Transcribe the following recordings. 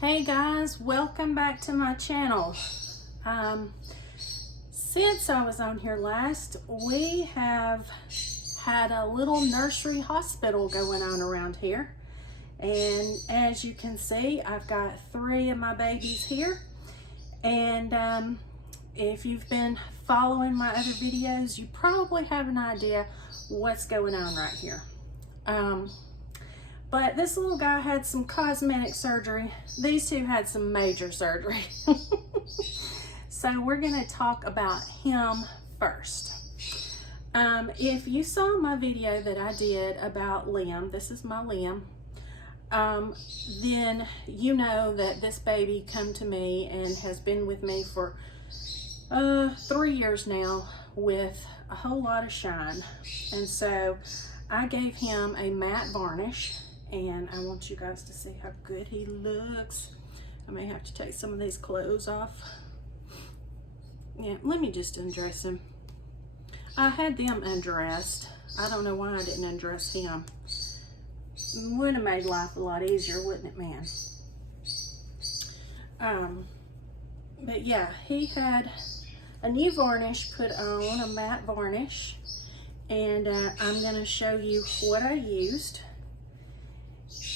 Hey guys, welcome back to my channel. Since I was on here last, we have had a little nursery hospital going on around here. And as you can see, I've got 3 of my babies here. And if you've been following my other videos, you probably have an idea what's going on right here. But this little guy had some cosmetic surgery. These 2 had some major surgery. So we're gonna talk about him first. If you saw my video that I did about Liam, this is my Liam, then you know that this baby come to me and has been with me for 3 years now with a whole lot of shine. And so I gave him a matte varnish, and I want you guys to see how good he looks. I may have to take some of these clothes off. Yeah, let me just undress him. I had them undressed. I don't know why I didn't undress him. Would have made life a lot easier, wouldn't it, man? But yeah, he had a new varnish put on, a matte varnish, and I'm gonna show you what I used.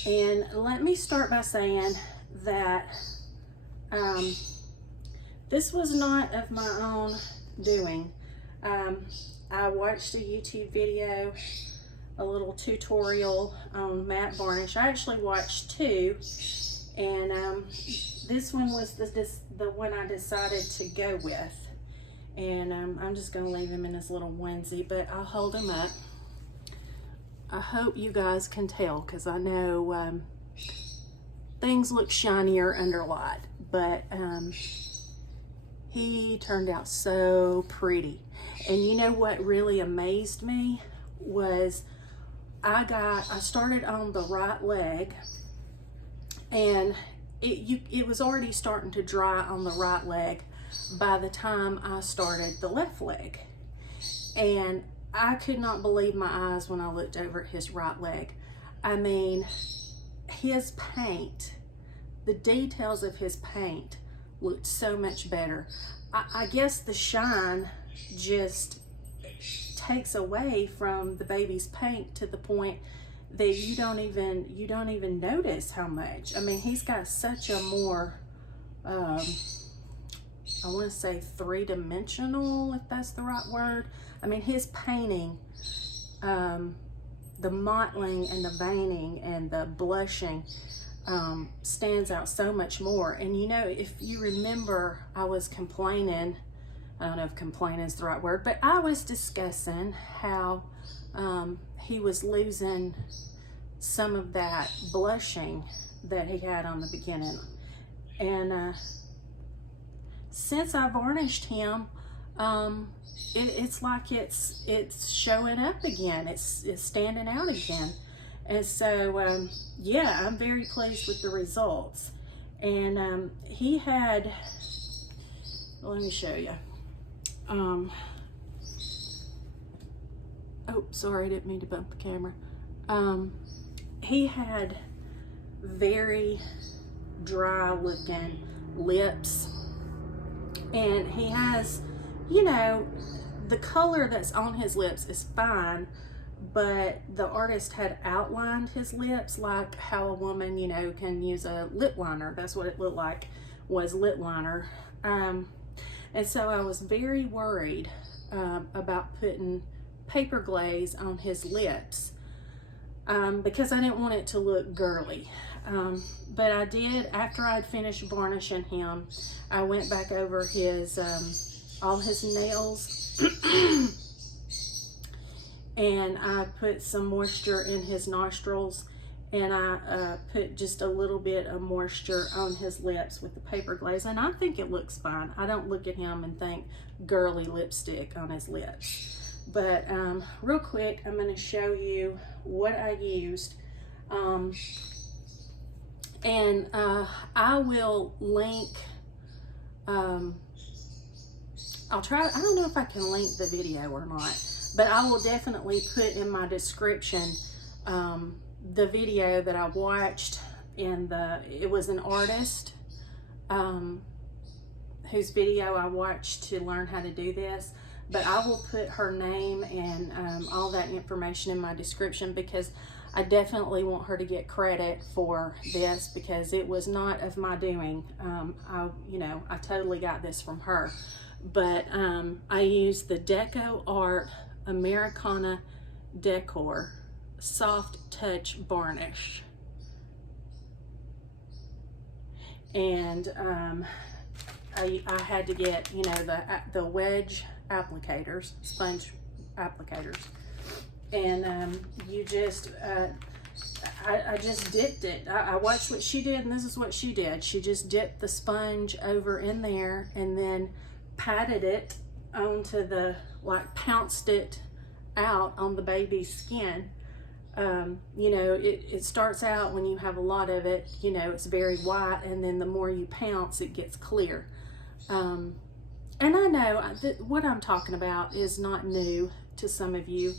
And let me start by saying that this was not of my own doing. I watched a YouTube video, a little tutorial on matte varnish. I actually watched 2, and this one was the one I decided to go with. And I'm just gonna leave him in his little onesie, but I'll hold him up. I hope you guys can tell, because I know things look shinier under light, but he turned out so pretty. And you know what really amazed me was I started on the right leg, and it was already starting to dry on the right leg by the time I started the left leg. And I could not believe my eyes when I looked over at his right leg. I mean, his paint, the details of his paint looked so much better. I guess the shine just takes away from the baby's paint to the point that you don't even notice how much. I mean, he's got such a more I want to say 3-dimensional, if that's the right word. I mean, his painting, the mottling and the veining and the blushing stands out so much more. And you know, if you remember, I was complaining, I don't know if complaining is the right word, but I was discussing how he was losing some of that blushing that he had on the beginning. And since I varnished him, it's like it's showing up again. It's standing out again. And so, yeah, I'm very pleased with the results. And he had, let me show you. Oh, sorry, I didn't mean to bump the camera. He had very dry looking lips. And he has, you know, the color that's on his lips is fine, but the artist had outlined his lips like how a woman, you know, can use a lip liner. That's what it looked like, was lip liner. And so I was very worried about putting paper glaze on his lips because I didn't want it to look girly. But I did, after I'd finished varnishing him, I went back over his all his nails and I put some moisture in his nostrils, and I put just a little bit of moisture on his lips with the paper glaze, and I think it looks fine. I don't look at him and think girly lipstick on his lips. But real quick, I'm going to show you what I used. And I will link, I'll try, I don't know if I can link the video or not, but I will definitely put in my description the video that I watched it was an artist whose video I watched to learn how to do this, but I will put her name and all that information in my description, because I definitely want her to get credit for this, because it was not of my doing. I totally got this from her. But I used the Deco Art Americana Decor Soft Touch Varnish. And I had to get, the wedge applicators, sponge applicators. And you just, I just dipped it. I watched what she did, and this is what she did. She just dipped the sponge over in there and then patted it onto pounced it out on the baby's skin. It starts out, when you have a lot of it, it's very white, and then the more you pounce, it gets clear. And I know what I'm talking about is not new to some of you.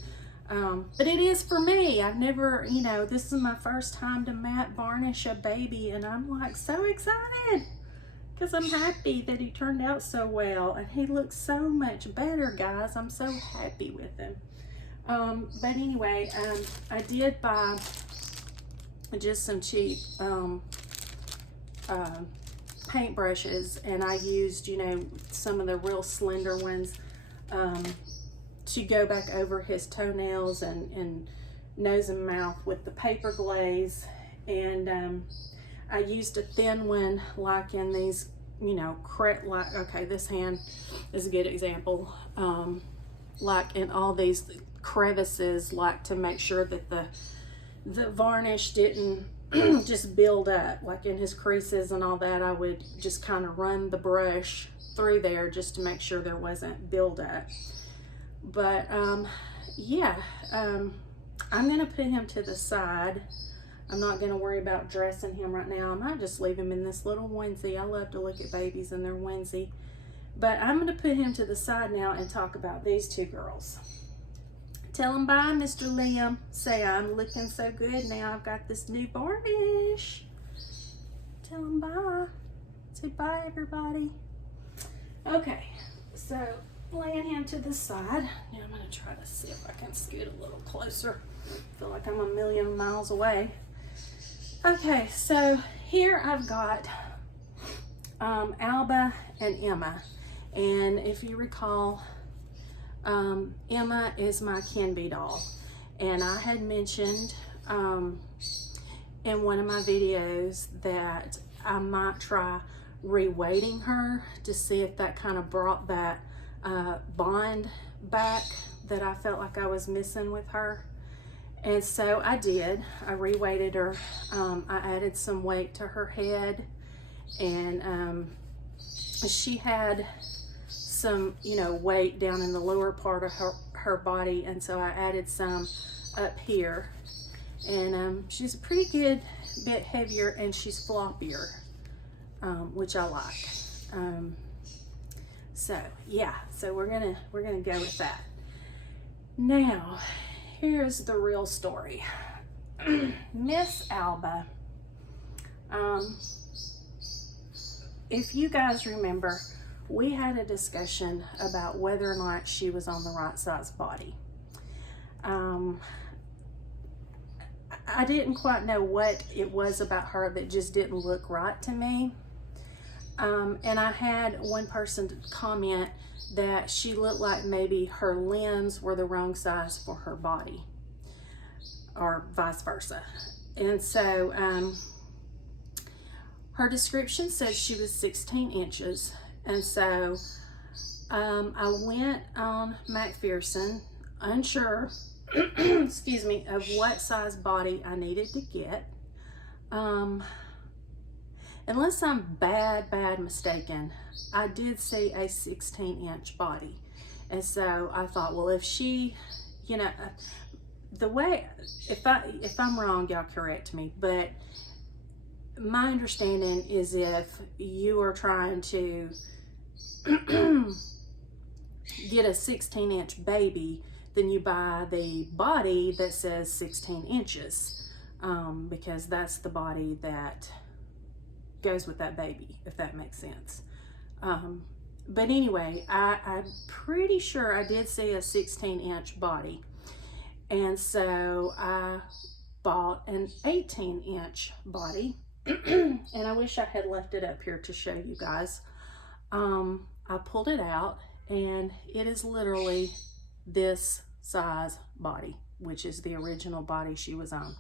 But it is for me. I've never, this is my first time to matte varnish a baby, and I'm like so excited because I'm happy that he turned out so well, and he looks so much better, guys. I'm so happy with him. But anyway, I did buy just some cheap paint brushes, and I used, some of the real slender ones to go back over his toenails and nose and mouth with the paper glaze. And I used a thin one, like in these, okay, this hand is a good example, like in all these crevices, like to make sure that the varnish didn't just build up, like in his creases and all that. I would just kind of run the brush through there just to make sure there wasn't buildup. But yeah, I'm gonna put him to the side. I'm not gonna worry about dressing him right now. I might just leave him in this little onesie. I love to look at babies in their onesie. But I'm gonna put him to the side now and talk about these two girls. Tell him bye, Mr. Liam. Say, I'm looking so good now. I've got this new varnish. Tell him bye. Say bye, everybody. Okay, so laying him to the side. Now I'm gonna try to see if I can scoot a little closer. I feel like I'm a million miles away. Okay, so here I've got Alba and Emma. And if you recall, Emma is my Ken doll. And I had mentioned in one of my videos that I might try reweighting her to see if that kind of brought that bond back that I felt like I was missing with her. And so I did. I reweighted her. I added some weight to her head, and she had some, weight down in the lower part of her body, and so I added some up here. And she's a pretty good bit heavier, and she's floppier, which I like. So yeah, so we're gonna go with that. Now, here's the real story. Miss Alba, if you guys remember, we had a discussion about whether or not she was on the right size body. I didn't quite know what it was about her that just didn't look right to me. And I had one person comment that she looked like maybe her limbs were the wrong size for her body, or vice versa. And so her description says she was 16 inches. And so I went on McPherson, unsure, excuse me, of what size body I needed to get. Unless I'm bad mistaken, I did see a 16-inch body. And so I thought, well, if she, the way, if I'm wrong, y'all correct me, but my understanding is if you are trying to get a 16-inch baby, then you buy the body that says 16 inches. because that's the body that goes with that baby, if that makes sense. But anyway, I'm pretty sure I did see a 16-inch body. And so I bought an 18-inch body. And I wish I had left it up here to show you guys. I pulled it out, and it is literally this size body, which is the original body she was on.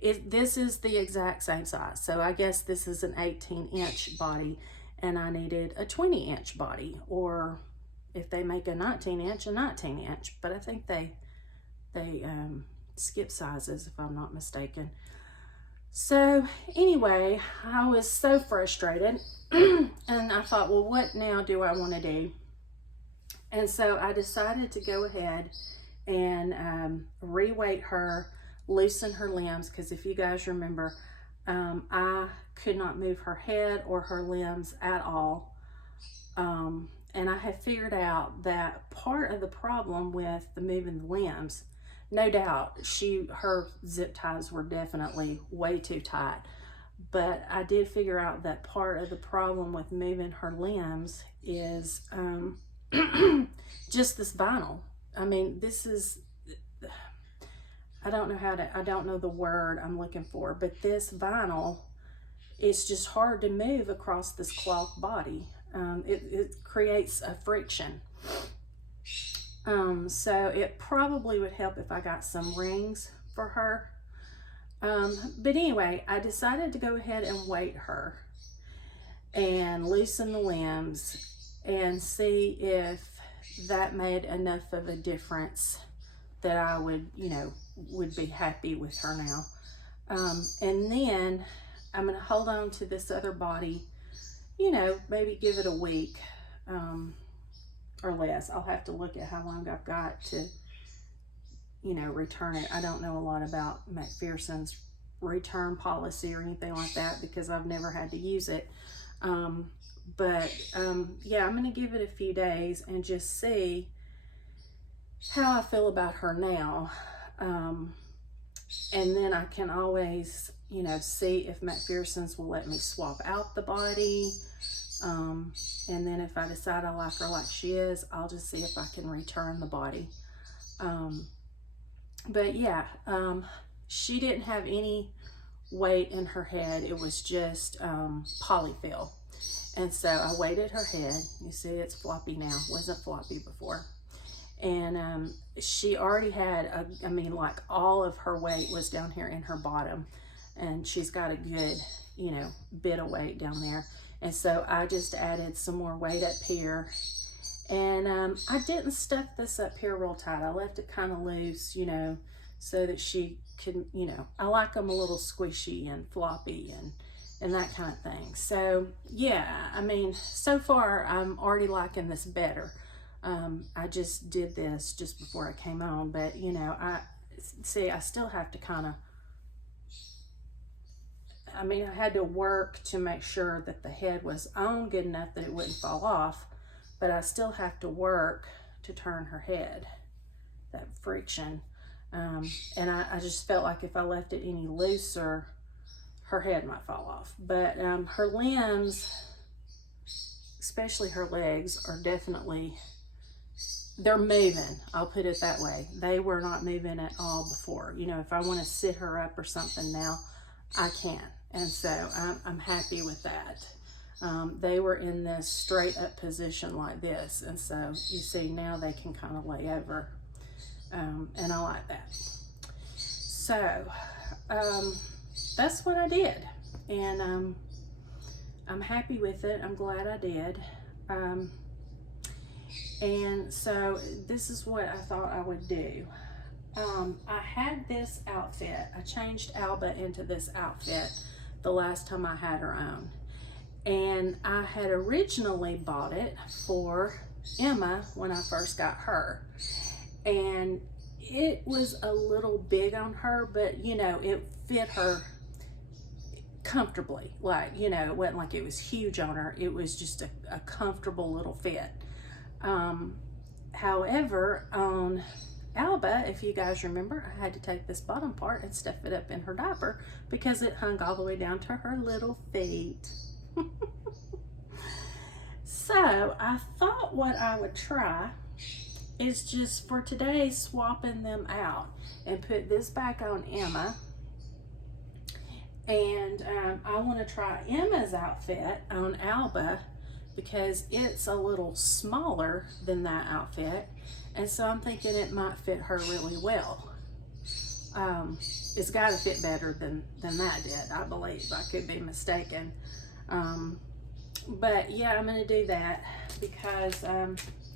This is the exact same size. So I guess this is an 18-inch body, and I needed a 20-inch body, or if they make a 19-inch, a 19-inch. But I think they skip sizes, if I'm not mistaken. So anyway, I was so frustrated, and I thought, well, what now do I want to do? And so I decided to go ahead and reweight her, loosen her limbs, because if you guys remember, I could not move her head or her limbs at all. And I have figured out that part of the problem with the moving the limbs, no doubt, her zip ties were definitely way too tight. But I did figure out that part of the problem with moving her limbs is just this vinyl. I mean, this is, I don't know the word I'm looking for, but this vinyl, it's just hard to move across this cloth body. It creates a friction. So it probably would help if I got some rings for her. But anyway, I decided to go ahead and weight her and loosen the limbs and see if that made enough of a difference that I would be happy with her now. And then I'm going to hold on to this other body, maybe give it a week, or less. I'll have to look at how long I've got to, return it. I don't know a lot about McPherson's return policy or anything like that, because I've never had to use it. Yeah, I'm going to give it a few days and just see how I feel about her now. And then I can always, see if McPherson's will let me swap out the body. And then if I decide I like her like she is, I'll just see if I can return the body. But yeah, she didn't have any weight in her head. It was just polyfill. And so I weighted her head. You see it's floppy now. Wasn't floppy before. And she already had, like all of her weight was down here in her bottom. And she's got a good, bit of weight down there. And so I just added some more weight up here. And I didn't stuff this up here real tight. I left it kind of loose, so that she could, I like them a little squishy and floppy and that kind of thing. So yeah, so far I'm already liking this better. I just did this just before I came on, but I still have to kind of, I had to work to make sure that the head was on good enough that it wouldn't fall off, but I still have to work to turn her head, that friction. And I just felt like if I left it any looser, her head might fall off. But her limbs, especially her legs, are definitely, they're moving. I'll put it that way. They were not moving at all before. If I want to sit her up or something now, I can. And so I'm happy with that. They were in this straight up position like this. And so you see now they can kind of lay over. And I like that. So that's what I did. And I'm happy with it. I'm glad I did. And so this is what I thought I would do. I had this outfit. I changed Alba into this outfit the last time I had her on. And I had originally bought it for Emma when I first got her. And it was a little big on her, but it fit her comfortably. Like, it wasn't like it was huge on her. It was just a comfortable little fit. However, on Alba, if you guys remember, I had to take this bottom part and stuff it up in her diaper because it hung all the way down to her little feet. So I thought what I would try is just for today swapping them out and put this back on Emma. And I want to try Emma's outfit on Alba because it's a little smaller than that outfit. And so I'm thinking it might fit her really well. It's got to fit better than that did, I believe. I could be mistaken. But yeah, I'm going to do that because,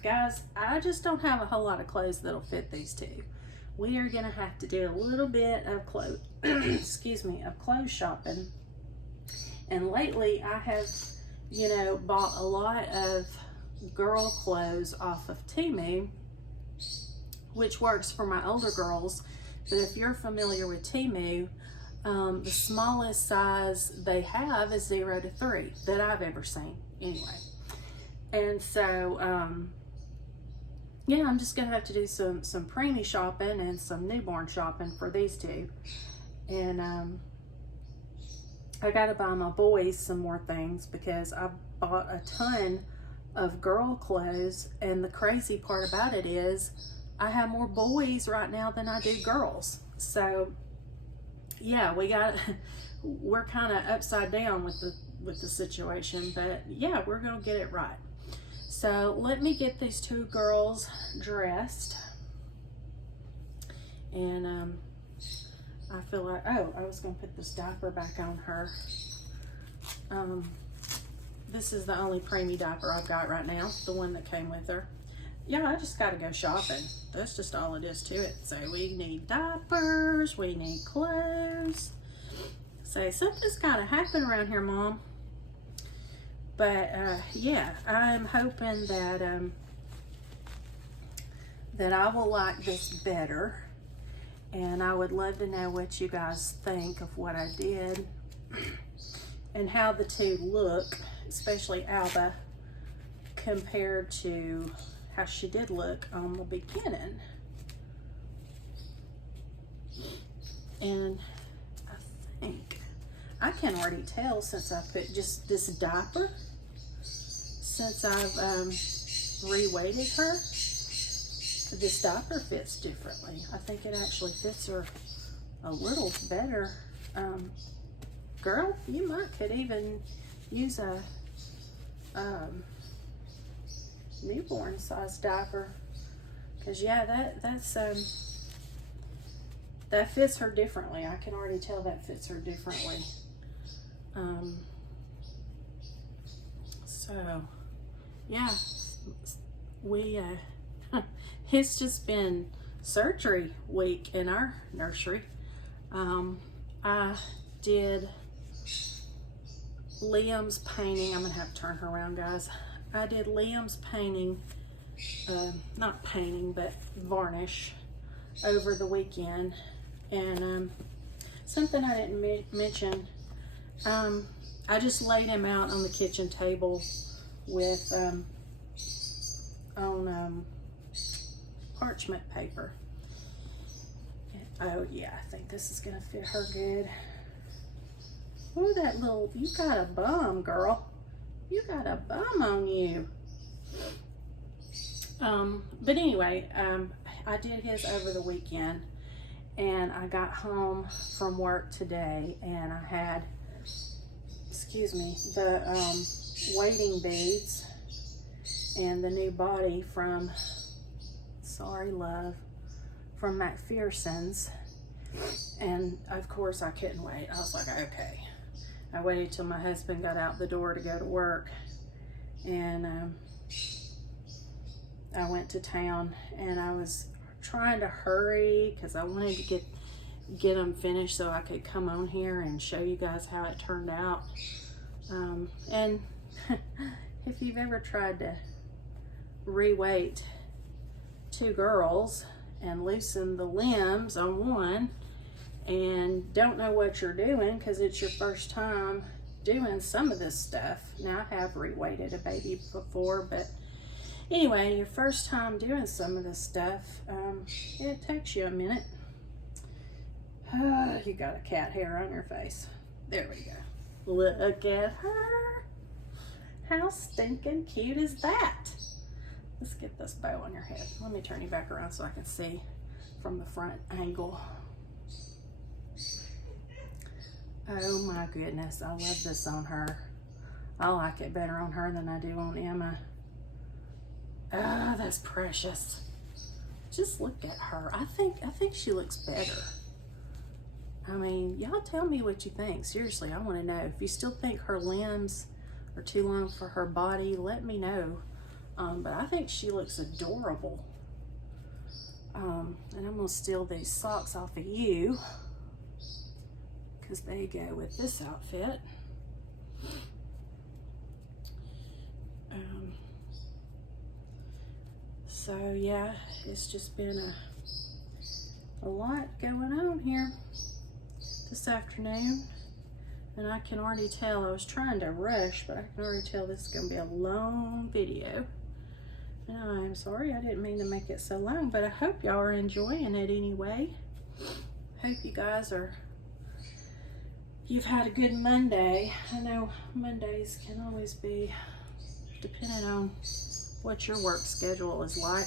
guys, I just don't have a whole lot of clothes that'll fit these two. We are going to have to do a little bit of clothes, excuse me, of clothes shopping. And lately I have, you know, bought a lot of girl clothes off of Temu, which works for my older girls. But if you're familiar with Temu, the smallest size they have is 0 to 3 that I've ever seen anyway. And so, yeah, I'm just gonna have to do some preemie shopping and some newborn shopping for these two. And I gotta buy my boys some more things because I bought a ton of girl clothes, and the crazy part about it is I have more boys right now than I do girls. So yeah, we're kind of upside down with the situation, but yeah, we're gonna get it right. So let me get these two girls dressed. And I feel like, oh, I was gonna put this diaper back on her. This is the only preemie diaper I've got right now, the one that came with her. Yeah, I just gotta go shopping. That's just all it is to it. So we need diapers, we need clothes. So something's gotta happen around here, Mom. But yeah, I'm hoping that that I will like this better. And I would love to know what you guys think of what I did and how the two look, especially Alba, compared to how she did look on the beginning. And I think I can already tell since I put just this diaper, since I've re-weighted her, this diaper fits differently. I think it actually fits her a little better. Girl, you could even use a newborn size diaper, because yeah, that fits her differently. I can already tell that fits her differently. So yeah, we it's just been surgery week in our nursery. I did Liam's painting. I'm gonna have to turn her around, guys. I did Liam's painting, not painting, but varnish over the weekend. And something I didn't mention, I just laid him out on the kitchen table with on parchment paper. Oh yeah, I think this is gonna fit her good. Ooh, that little, you got a bum, girl. You got a bum on you. But anyway, I did his over the weekend, and I got home from work today, and I had, excuse me, the waiting beads and the new body from, sorry love, from McPherson's. And of course I couldn't wait. I was like, okay. I waited till my husband got out the door to go to work, and I went to town, and I was trying to hurry because I wanted to get them finished so I could come on here and show you guys how it turned out. And if you've ever tried to re-weight two girls and loosen the limbs on one and don't know what you're doing because it's your first time doing some of this stuff. Now, I have re-weighted a baby before, but Anyway, your first time doing some of this stuff, it takes you a minute. You got a cat hair on your face. There we go. Look at her. How stinking cute is that? Let's get this bow on your head. Let me turn you back around so I can see from the front angle. Oh my goodness, I love this on her. I like it better on her than I do on Emma. Oh, that's precious. Just look at her. I think she looks better. I mean, y'all tell me what you think. Seriously, I want to know. If you still think her limbs are too long for her body, let me know. But I think she looks adorable. And I'm gonna steal these socks off of you because they go with this outfit. So yeah, it's just been a lot going on here this afternoon, and I can already tell. I was trying to rush, but I can already tell this is gonna be a long video. And I'm sorry, I didn't mean to make it so long, but I hope y'all are enjoying it anyway. Hope you guys you've had a good Monday. I know Mondays can always be, depending on what your work schedule is like.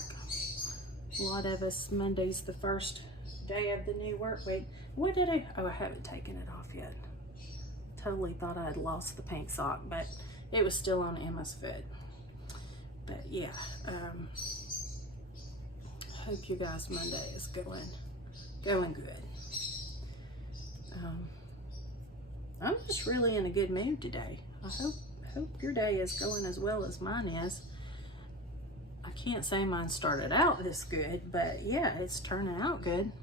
A lot of us, Monday's the first day of the new work week. What did I haven't taken it off yet. Totally thought I had lost the pink sock, but it was still on Emma's foot. But yeah, hope you guys' Monday is going good. I'm just really in a good mood today. I hope your day is going as well as mine is. I can't say mine started out this good, but yeah, it's turning out good.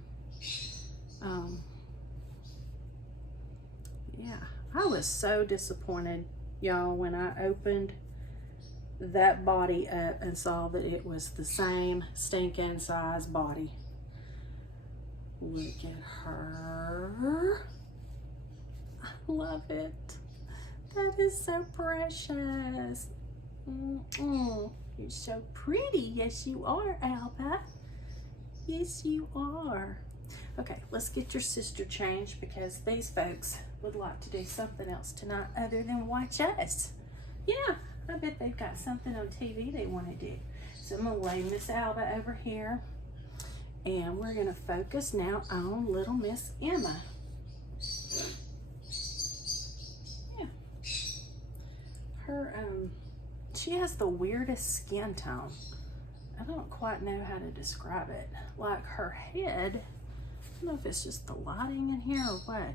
Yeah, I was so disappointed, y'all, when I opened that body up and saw that it was the same stinking size body. Look at her. I love it. That is so precious. You're so pretty. Yes, you are, Alba. Yes, you are. Okay, let's get your sister changed because these folks would like to do something else tonight other than watch us. Yeah, I bet they've got something on TV they want to do. So I'm going to lay Miss Alba over here, and we're going to focus now on little Miss Emma. Yeah. Her, she has the weirdest skin tone. I don't quite know how to describe it. Like her head, I don't know if it's just the lighting in here or what.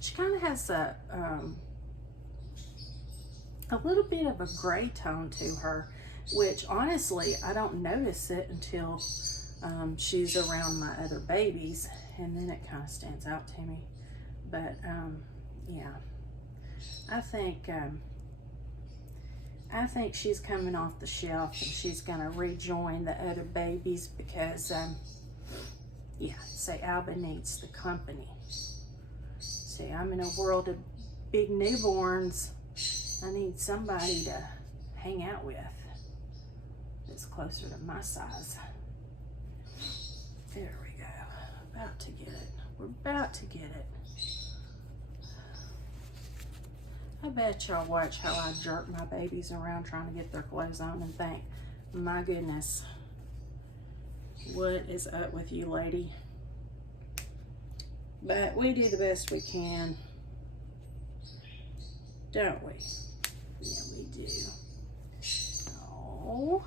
She kind of has a little bit of a gray tone to her, which honestly, I don't notice it until she's around my other babies, and then it kind of stands out to me. But yeah, I think she's coming off the shelf and she's gonna rejoin the other babies because yeah, say Alba needs the company. See, I'm in a world of big newborns. I need somebody to hang out with that's closer to my size. There we go. About to get it. We're about to get it. I bet y'all watch how I jerk my babies around trying to get their clothes on and think, my goodness, what is up with you, lady? But we do the best we can, don't we? Yeah, we do. Oh,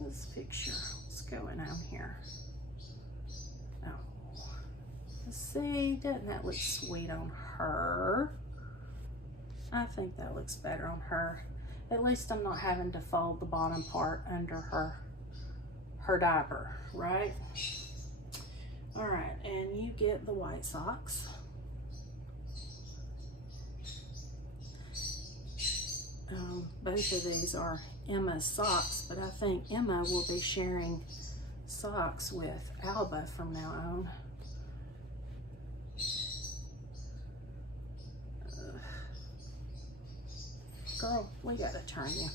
let's picture what's going on here. Oh, let's see, doesn't that look sweet on her? I think that looks better on her. At least I'm not having to fold the bottom part under her diaper, right? All right, and you get the white socks. Both of these are Emma's socks, but I think Emma will be sharing socks with Alba from now on. Girl, we gotta turn you.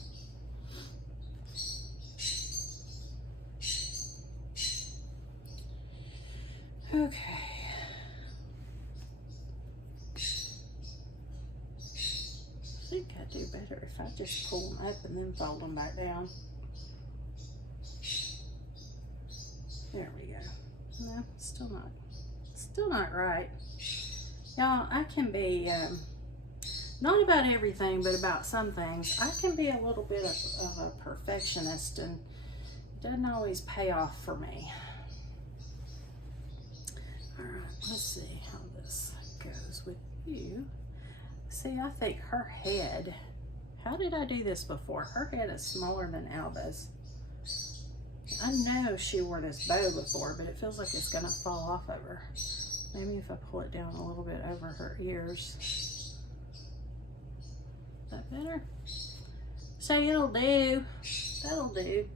Okay. I think I do better if I just pull them up and then fold them back down. There we go. No, still not right. Y'all, I can be, not about everything, but about some things, I can be a little bit of a perfectionist, and it doesn't always pay off for me. All right, let's see how this goes with you. See, I think her head, how did I do this before? Her head is smaller than Alba's. I know she wore this bow before, but it feels like it's gonna fall off of her. Maybe if I pull it down a little bit over her ears. Is that better? So it'll do. That'll do.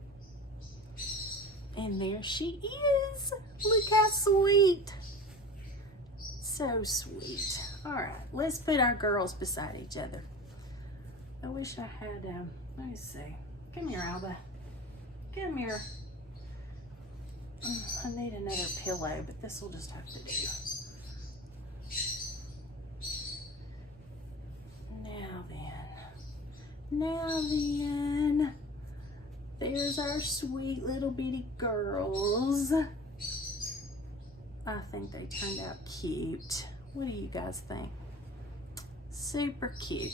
And there she is. Look how sweet. So sweet. All right, let's put our girls beside each other. I wish I had, let me see. Come here, Alba. Come here. I need another pillow, but this will just have to do. Now then, there's our sweet little bitty girls. I think they turned out cute. What do you guys think? Super cute.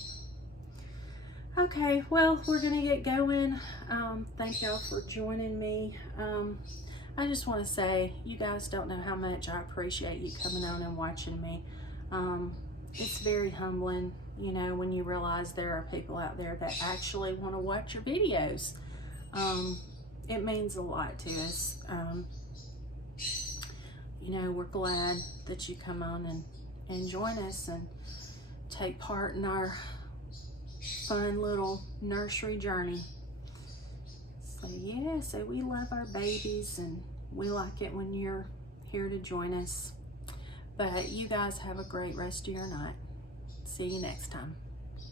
Okay, well, we're gonna get going. Thank y'all for joining me. I just want to say, you guys don't know how much I appreciate you coming on and watching me. It's very humbling, you know, when you realize there are people out there that actually want to watch your videos. It means a lot to us. You know, we're glad that you come on and join us and take part in our fun little nursery journey. So yeah, so we love our babies and we like it when you're here to join us. But you guys have a great rest of your night. See you next time.